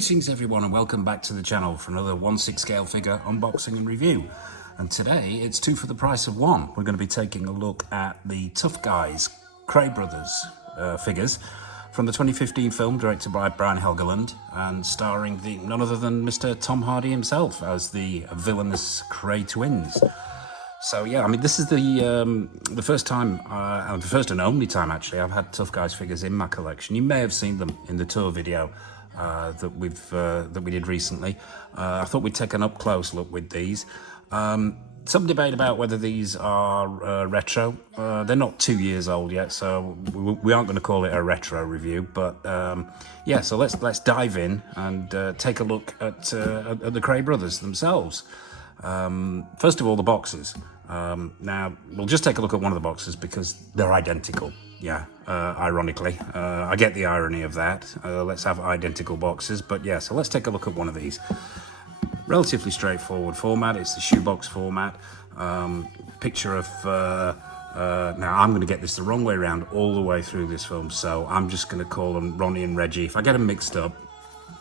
Greetings everyone and welcome back to the channel for another 1/6 scale figure unboxing and review. And today it's two for the price of one. We're going to be taking a look at the Tough Guys Kray Bros figures from the 2015 film directed by Brian Helgeland and starring none other than Mr. Tom Hardy himself as the villainous Kray twins. So yeah, I mean, this is the first time, the first and only time actually, I've had Tough Guys figures in my collection. You may have seen them in the tour video that we did recently. I thought we'd take an up close look with these. Some debate about whether these are retro. They're not 2 years old yet, so we aren't going to call it a retro review. But yeah, so let's dive in and take a look at the Kray brothers themselves. First of all, the boxes. Now, we'll just take a look at one of the boxes because they're identical. Yeah, ironically. I get the irony of that. Let's have identical boxes. But yeah, so let's take a look at one of these. Relatively straightforward format. It's the shoebox format. Picture of... now, I'm going to get this the wrong way around all the way through this film. So I'm just going to call them Ronnie and Reggie. If I get them mixed up,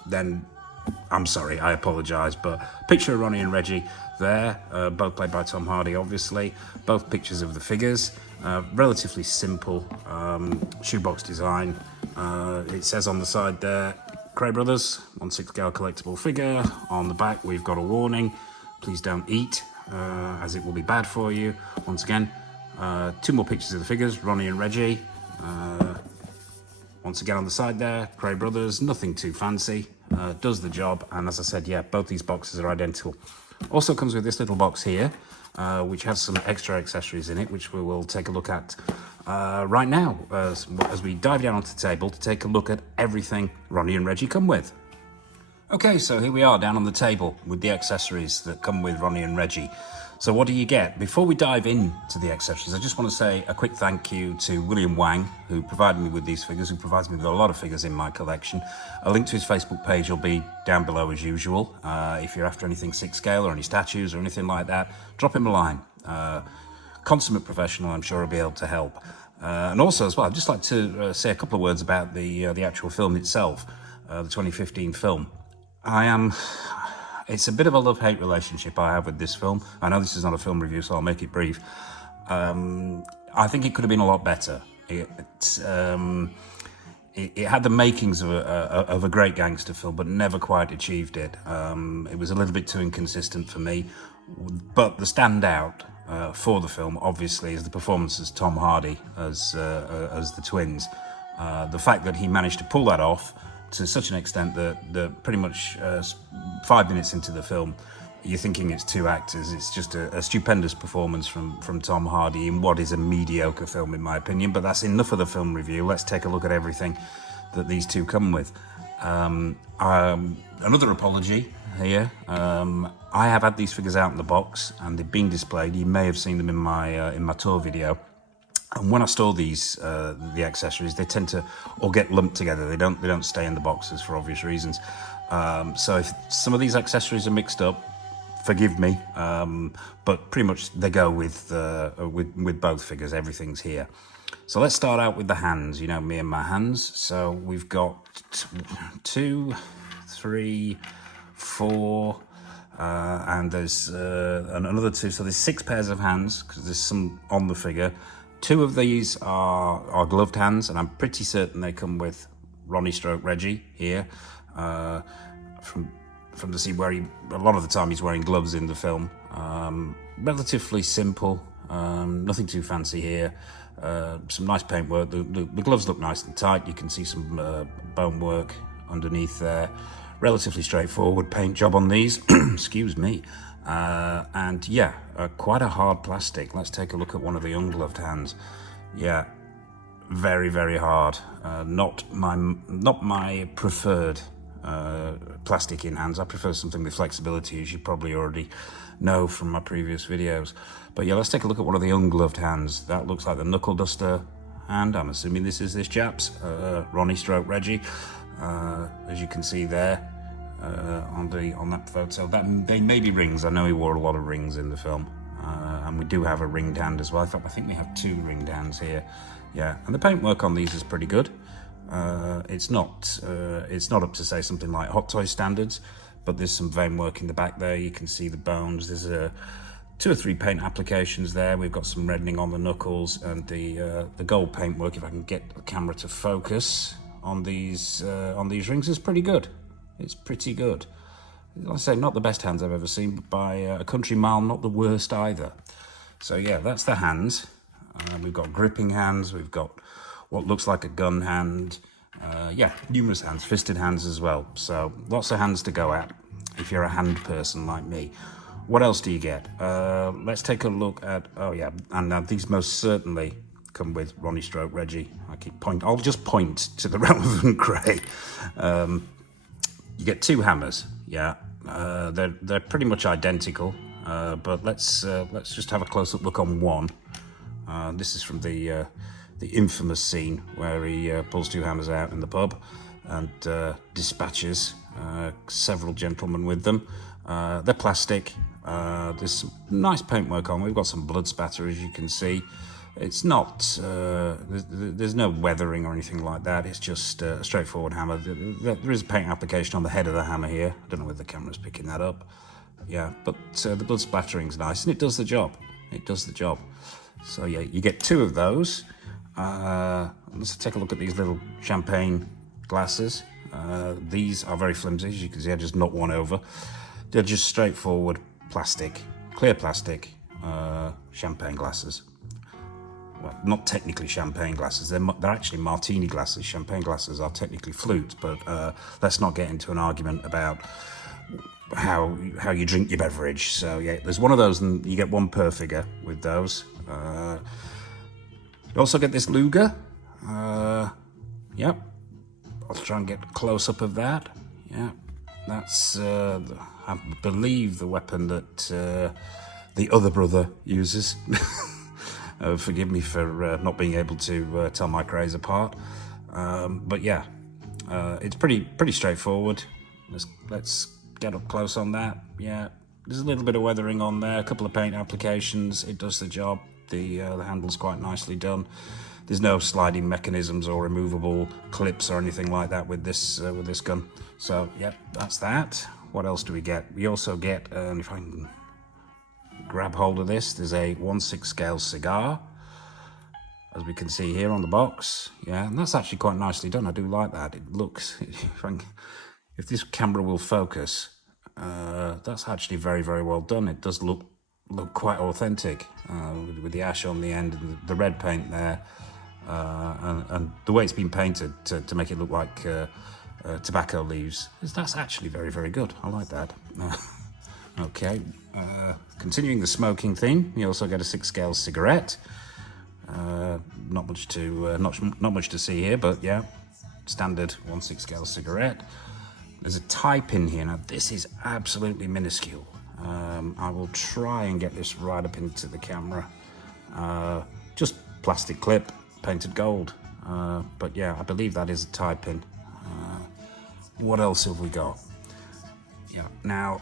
then... I'm sorry, I apologise, but picture of Ronnie and Reggie there, both played by Tom Hardy, obviously. Both pictures of the figures, relatively simple shoebox design. It says on the side there, Kray Brothers, 1/6 scale collectible figure. On the back, we've got a warning: please don't eat, as it will be bad for you. Once again, two more pictures of the figures, Ronnie and Reggie. Once again on the side there, Kray Brothers, nothing too fancy, does the job, and as I said, yeah, both these boxes are identical. Also comes with this little box here, which has some extra accessories in it, which we will take a look at right now, as we dive down onto the table to take a look at everything Ronnie and Reggie come with. Okay, so here we are down on the table with the accessories that come with Ronnie and Reggie. So what do you get? Before we dive into the accessories, I just want to say a quick thank you to William Wang, who provided me with these figures, who provides me with a lot of figures in my collection. A link to his Facebook page will be down below as usual. If you're after anything 6 scale or any statues or anything like that, drop him a line. Consummate professional, I'm sure he'll be able to help. And also as well, I'd just like to say a couple of words about the actual film itself, the 2015 film. It's a bit of a love-hate relationship I have with this film. I know this is not a film review, so I'll make it brief. I think it could have been a lot better. It had the makings of a great gangster film, but never quite achieved it. It was a little bit too inconsistent for me. But the standout for the film, obviously, is the performance as Tom Hardy as the twins. The fact that he managed to pull that off to such an extent that pretty much 5 minutes into the film, you're thinking it's two actors. It's just a stupendous performance from Tom Hardy in what is a mediocre film, in my opinion. But that's enough of the film review. Let's take a look at everything that these two come with. Another apology here. I have had these figures out in the box and they've been displayed. You may have seen them in my tour video. And when I store these, the accessories, they tend to all get lumped together. They don't stay in the boxes for obvious reasons. So if some of these accessories are mixed up, forgive me. But pretty much they go with both figures. Everything's here. So let's start out with the hands. You know me and my hands. So we've got 2, 3, 4, and there's another 2. So there's 6 pairs of hands because there's some on the figure. 2 of these are gloved hands, and I'm pretty certain they come with Ronnie / Reggie here. From the scene where a lot of the time he's wearing gloves in the film. Relatively simple, nothing too fancy here. Some nice paintwork. The gloves look nice and tight. You can see some bone work underneath there. Relatively straightforward paint job on these. Excuse me. And yeah, quite a hard plastic. Let's take a look at one of the ungloved hands. Yeah, very, very hard. Not my preferred plastic in hands. I prefer something with flexibility, as you probably already know from my previous videos. But yeah, let's take a look at one of the ungloved hands. That looks like the knuckle duster hand. I'm assuming this is this chap's, Ronnie / Reggie, as you can see there. On that photo, they may be rings. I know he wore a lot of rings in the film, and we do have a ringed hand as well. In fact, I think we have 2 ringed hands here. Yeah, and the paintwork on these is pretty good. It's not up to, say, something like Hot Toy standards, but there's some vein work in the back there. You can see the bones. There's 2 or 3 paint applications there. We've got some reddening on the knuckles, and the gold paint work, if I can get the camera to focus on these rings, is pretty good. It's pretty good. Like I say, not the best hands I've ever seen, but by a country mile, not the worst either. So yeah, that's the hands. We've got gripping hands. We've got what looks like a gun hand. Yeah, numerous hands, fisted hands as well. So lots of hands to go at if you're a hand person like me. What else do you get? Let's take a look at, oh yeah, and these most certainly come with Ronnie Stroke Reggie. I'll just point to the relevant Kray. You get 2 hammers, yeah. They're pretty much identical, but let's just have a close-up look on one. This is from the infamous scene where he pulls 2 hammers out in the pub and dispatches several gentlemen with them. They're plastic. There's some nice paintwork on. We've got some blood spatter, as you can see. It's not, there's no weathering or anything like that. It's just a straightforward hammer. There is a paint application on the head of the hammer here. I don't know whether the camera's picking that up. Yeah, but the blood spattering's nice, and it does the job. It does the job. So yeah, you get 2 of those. Let's take a look at these little champagne glasses. These are very flimsy, as you can see. I just knocked one over. They're just straightforward plastic, clear plastic, champagne glasses. Well, not technically champagne glasses. They're actually martini glasses. Champagne glasses are technically flutes, but let's not get into an argument about how you drink your beverage. So yeah, there's one of those, and you get 1 per figure with those. You also get this Luger. Yep. I'll try and get a close-up of that. Yeah, that's, I believe, the weapon that the other brother uses. Forgive me for not being able to tell my Krays apart. But yeah, it's pretty straightforward. Let's get up close on that. Yeah, there's a little bit of weathering on there, a couple of paint applications. It does the job. The handle's quite nicely done. There's no sliding mechanisms or removable clips or anything like that with this gun. So yeah, that's that. What else do we get? We also get, if I can grab hold of this, there's a 1/6 scale cigar, as we can see here on the box. Yeah, and that's actually quite nicely done. I do like that. It looks, if this camera will focus, that's actually very, very well done. It does look quite authentic, with the ash on the end and the red paint there, and the way it's been painted to make it look like tobacco leaves. That's actually very, very good. I like that. Okay, continuing the smoking theme, you also get a 6 scale cigarette. Not much to see here, but yeah, standard 1/6 scale cigarette. There's a tie pin here. Now this is absolutely minuscule. I will try and get this right up into the camera. Just plastic clip, painted gold. But yeah, I believe that is a tie pin. What else have we got? Yeah, now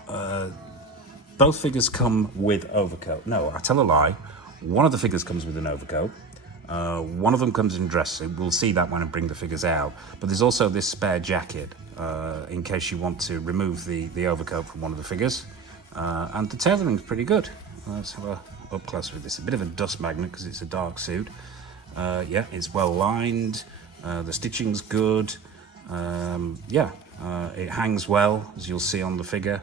both figures come with overcoat. No, I tell a lie. One of the figures comes with an overcoat. One of them comes in dress suit. We'll see that when I bring the figures out. But there's also this spare jacket in case you want to remove the overcoat from one of the figures. And the tailoring's pretty good. Let's have a up close with this. A bit of a dust magnet because it's a dark suit. Yeah, it's well lined. The stitching's good. Yeah, it hangs well, as you'll see on the figure.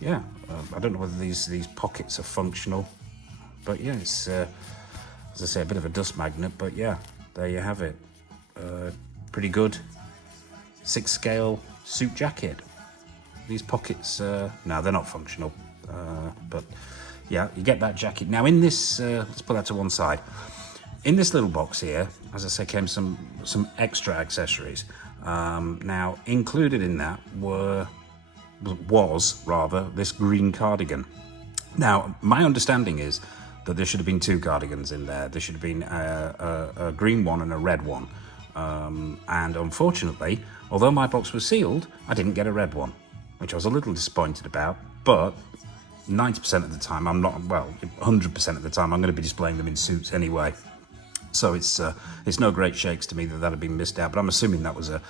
Yeah, I don't know whether these pockets are functional, but yeah, it's as I say, a bit of a dust magnet. But yeah, there you have it. Pretty good 6 scale suit jacket. These pockets, no, they're not functional, but yeah, you get that jacket. Now in this, let's put that to one side. In this little box here, as I say, came some extra accessories. Now included in that was this green cardigan. Now my understanding is that there should have been 2 cardigans in there. There should have been a green one and a red one. And unfortunately, although my box was sealed, I didn't get a red one, which I was a little disappointed about. But 90% of the time, 100% of the time, I'm going to be displaying them in suits anyway. So it's no great shakes to me that had been missed out, but I'm assuming that was a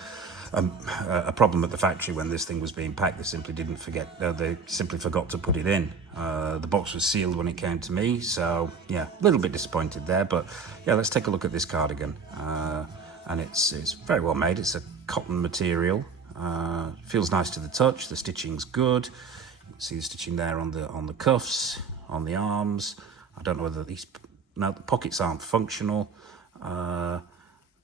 problem at the factory when this thing was being packed. They simply didn't forget, they simply forgot to put it in. The box was sealed when it came to me, so yeah, a little bit disappointed there, but yeah, let's take a look at this cardigan. And it's very well made. It's a cotton material, feels nice to the touch, the stitching's good. You can see the stitching there on the cuffs, on the arms. I don't know whether these, no, the pockets aren't functional.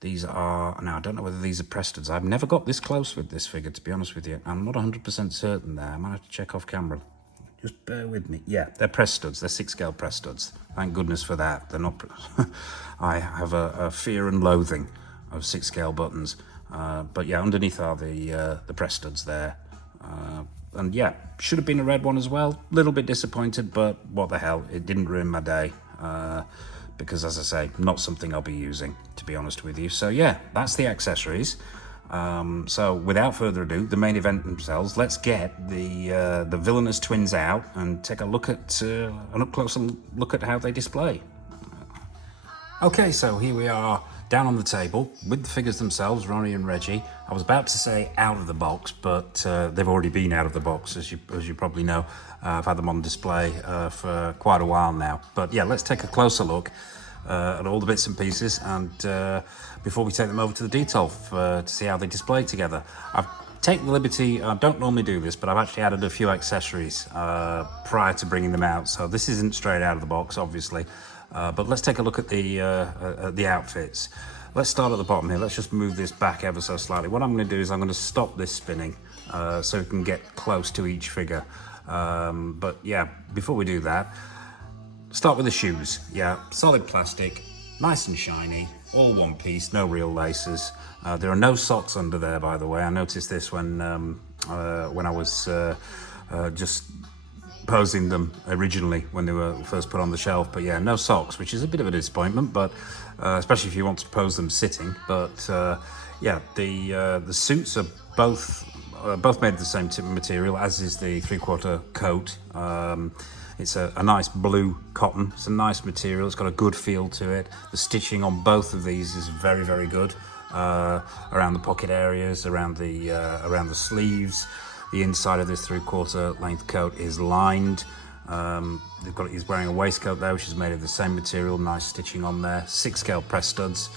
These are, now I don't know whether these are press studs. I've never got this close with this figure, to be honest with you. I'm not 100% certain there. I might have to check off camera. Just bear with me. Yeah, they're press studs. They're 6 scale press studs. Thank goodness for that. They're not, I have a fear and loathing of 6 scale buttons. But yeah, underneath are the press studs there. And yeah, should have been a red one as well. Little bit disappointed, but what the hell, it didn't ruin my day. Because as I say, not something I'll be using, to be honest with you. So yeah, that's the accessories. So without further ado, the main event themselves, let's get the villainous twins out and take a look at, an up close look at how they display. Okay, so here we are down on the table with the figures themselves, Ronnie and Reggie. I was about to say out of the box, but they've already been out of the box, as you probably know. I've had them on display for quite a while now. But yeah, let's take a closer look at all the bits and pieces, and before we take them over to the detail to see how they display together. I've taken the liberty, I don't normally do this, but I've actually added a few accessories prior to bringing them out. So this isn't straight out of the box, obviously. But let's take a look at the outfits. Let's start at the bottom here. Let's just move this back ever so slightly. What I'm going to do is I'm going to stop this spinning so we can get close to each figure. But yeah, before we do that, start with the shoes. Yeah, solid plastic, nice and shiny, all one piece, no real laces. There are no socks under there, by the way. I noticed this when I was just posing them originally when they were first put on the shelf. But yeah, no socks, which is a bit of a disappointment, but especially if you want to pose them sitting. But yeah, the suits are both made of the same type of material, as is the 3/4 coat. It's a nice blue cotton. It's a nice material. It's got a good feel to it. The stitching on both of these is very, very good. Around the pocket areas, around the sleeves. The inside of this 3/4 length coat is lined. He's wearing a waistcoat there, which is made of the same material. Nice stitching on there. 6 scale press studs,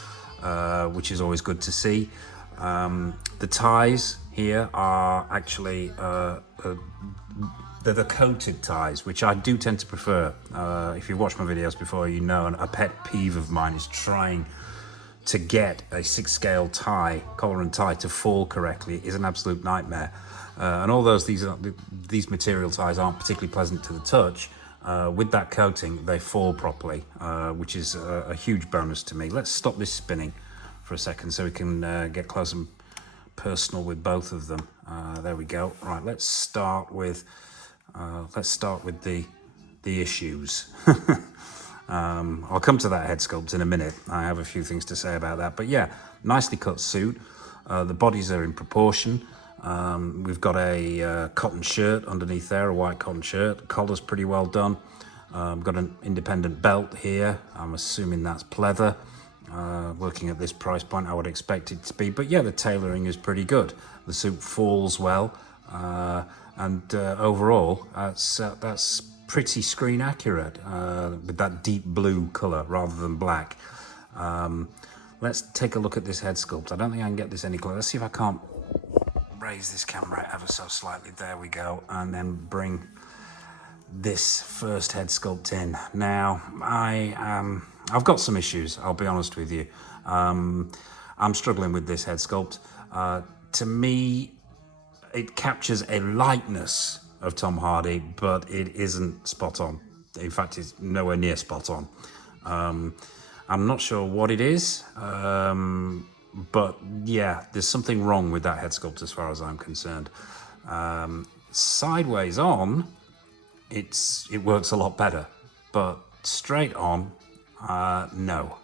which is always good to see. The ties here are actually they're the coated ties, which I do tend to prefer. If you've watched my videos before, you know a pet peeve of mine is trying to get a 6 scale tie, collar and tie, to fall correctly. It is an absolute nightmare. And although these material ties aren't particularly pleasant to the touch, with that coating they fall properly, which is a huge bonus to me. Let's stop this spinning for a second so we can get close and personal with both of them. There we go. Right, let's start with the issues. I'll come to that head sculpt in a minute. I have a few things to say about that, but yeah, nicely cut suit. The bodies are in proportion. We've got a cotton shirt underneath there, a white cotton shirt. The collar's pretty well done. Got an independent belt here. I'm assuming that's pleather. Working at this price point, I would expect it to be. But yeah, the tailoring is pretty good. The suit falls well. And overall, that's pretty screen accurate with that deep blue colour rather than black. Let's take a look at this head sculpt. I don't think I can get this any closer. Let's see if I can't raise this camera ever so slightly. There we go. And then bring this first head sculpt in. Now, I've got some issues, I'll be honest with you. I'm struggling with this head sculpt. To me, it captures a lightness of Tom Hardy, but it isn't spot on. In fact, it's nowhere near spot on. I'm not sure what it is, but yeah, there's something wrong with that head sculpt as far as I'm concerned. Sideways on, it works a lot better, but straight on, no.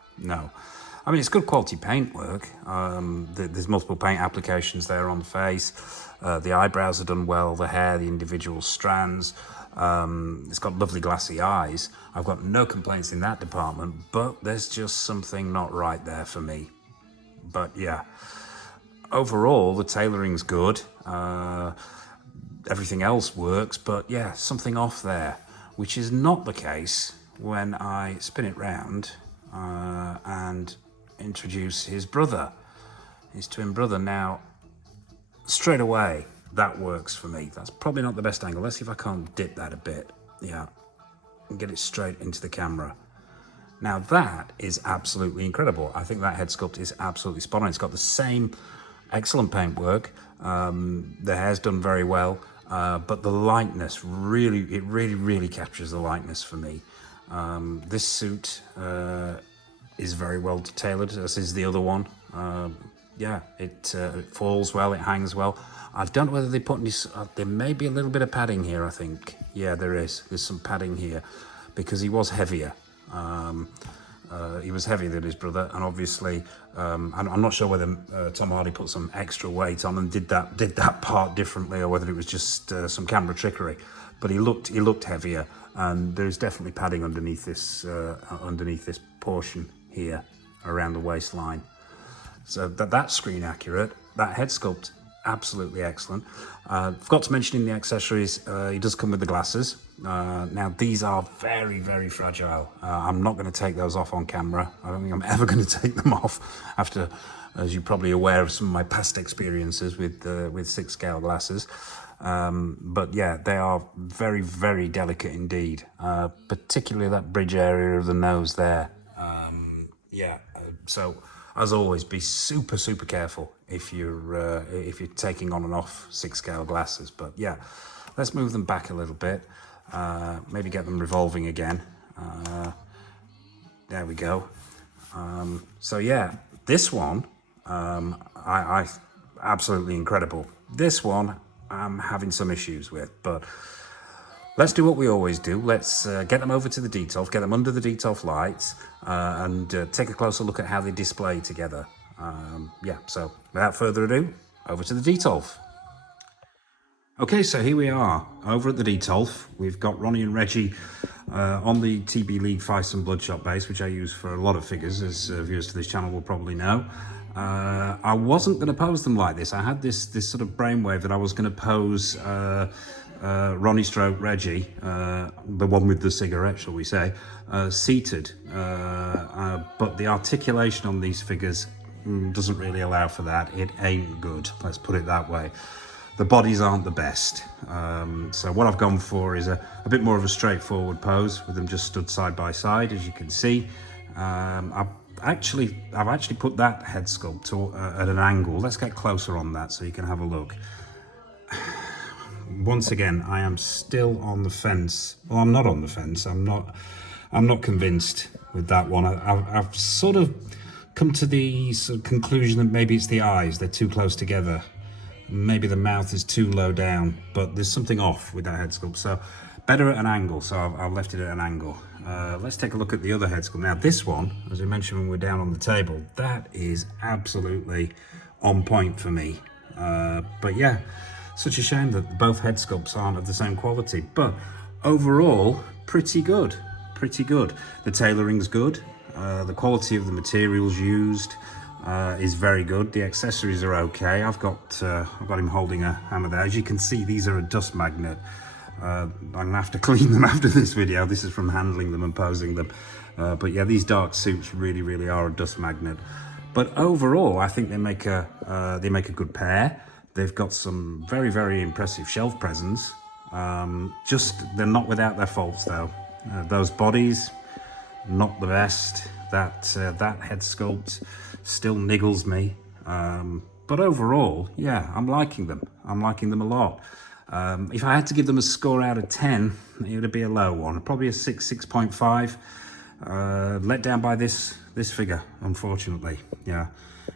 I mean, it's good quality paint work. There's multiple paint applications there on the face. The eyebrows are done well, the hair, the individual strands. It's got lovely glassy eyes. I've got no complaints in that department, but there's just something not right there for me. But yeah, overall, the tailoring's good. Everything else works, but yeah, something off there, which is not the case when I spin it round and introduce his brother, his twin brother. Now, straight away, that works for me. That's probably not the best angle. Let's see if I can't dip that a bit. Yeah, and get it straight into the camera. Now that is absolutely incredible. I think that head sculpt is absolutely spot on. It's got the same excellent paintwork. The hair's done very well, but the lightness really captures the lightness for me. This suit is very well tailored, as is the other one. Yeah, it falls well, it hangs well. I don't know whether they put any, there may be a little bit of padding here, I think. Yeah, there is. There's some padding here because he was heavier. He was heavier than his brother, and obviously, I'm not sure whether Tom Hardy put some extra weight on and did that part differently, or whether it was just some camera trickery. But he looked heavier, and there's definitely padding underneath this portion here around the waistline. So that's screen accurate. That head sculpt, absolutely excellent. Forgot to mention in the accessories, he does come with the glasses. Now these are very fragile. I'm not going to take those off on camera. I don't think I'm ever going to take them off after, as you're probably aware of some of my past experiences with 6 scale glasses. But yeah, they are very delicate indeed, particularly that bridge area of the nose there. Yeah, so as always, be super careful if you're taking on and off 6 scale glasses. But yeah, let's move them back a little bit. Maybe get them revolving again. There we go. So yeah, this one, I absolutely incredible. This one I'm having some issues with, but let's do what we always do. Let's get them over to the Detolf, get them under the Detolf lights, and take a closer look at how they display together. Yeah, so without further ado, over to the Detolf. Okay, so here we are over at the Detolf. We've got Ronnie and Reggie on the TB League Feist and Bloodshot base, which I use for a lot of figures, as viewers to this channel will probably know. I wasn't going to pose them like this. I had this sort of brainwave that I was going to pose Ronnie stroke Reggie, the one with the cigarette, shall we say, seated. But the articulation on these figures doesn't really allow for that. It ain't good, let's put it that way. The bodies aren't the best. So what I've gone for is a bit more of a straightforward pose with them just stood side by side, as you can see. I've actually put that head sculpt at an angle. Let's get closer on that so you can have a look. Once again, I am still on the fence. Well, I'm not on the fence. I'm not convinced with that one. I've sort of come to the sort of conclusion that maybe it's the eyes. They're too close together. Maybe the mouth is too low down, but there's something off with that head sculpt. So better at an angle, so I've left it at an angle. Let's take a look at the other head sculpt. Now this one, as we mentioned when we're down on the table, that is absolutely on point for me. But yeah, such a shame that both head sculpts aren't of the same quality. But overall, pretty good, pretty good. The tailoring's good. The quality of the materials used is very good. The accessories are okay. I've got him holding a hammer there. As you can see, these are a dust magnet. I'm gonna have to clean them after this video. This is from handling them and posing them. But yeah, these dark suits really are a dust magnet. But overall, I think they make a good pair. They've got some very impressive shelf presence. Just they're not without their faults though. Those bodies, not the best. That head sculpt still niggles me. But overall, yeah, I'm liking them. I'm liking them a lot. If I had to give them a score out of 10, it would be a low one, probably a 6.5. Let down by this figure, unfortunately. Yeah,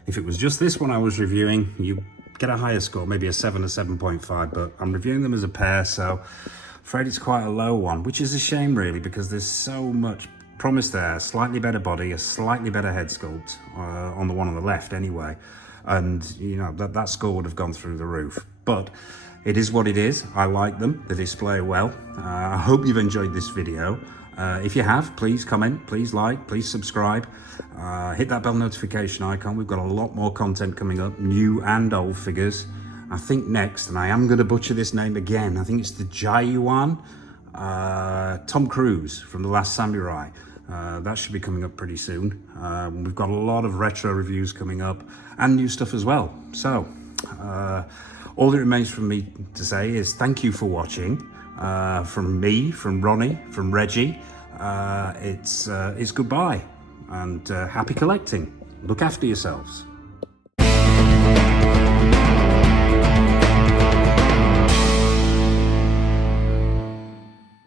if it was just this one I was reviewing, you get a higher score, maybe a 7 or 7.5. But I'm reviewing them as a pair, so I'm afraid it's quite a low one, which is a shame really, because there's so much promise there. Slightly better body, a slightly better head sculpt on the one on the left anyway, and you know that score would have gone through the roof. But It is what it is. I like them. They display well. I hope you've enjoyed this video. If you have, please comment, please like, please subscribe. Hit that bell notification icon. We've got a lot more content coming up, new and old figures. I think next, and I am going to butcher this name again, I think it's the Jayuan Tom Cruise from The Last Samurai. That should be coming up pretty soon. We've got a lot of retro reviews coming up and new stuff as well. So, all that remains for me to say is thank you for watching. From me, from Ronnie, from Reggie, it's goodbye and happy collecting. Look after yourselves.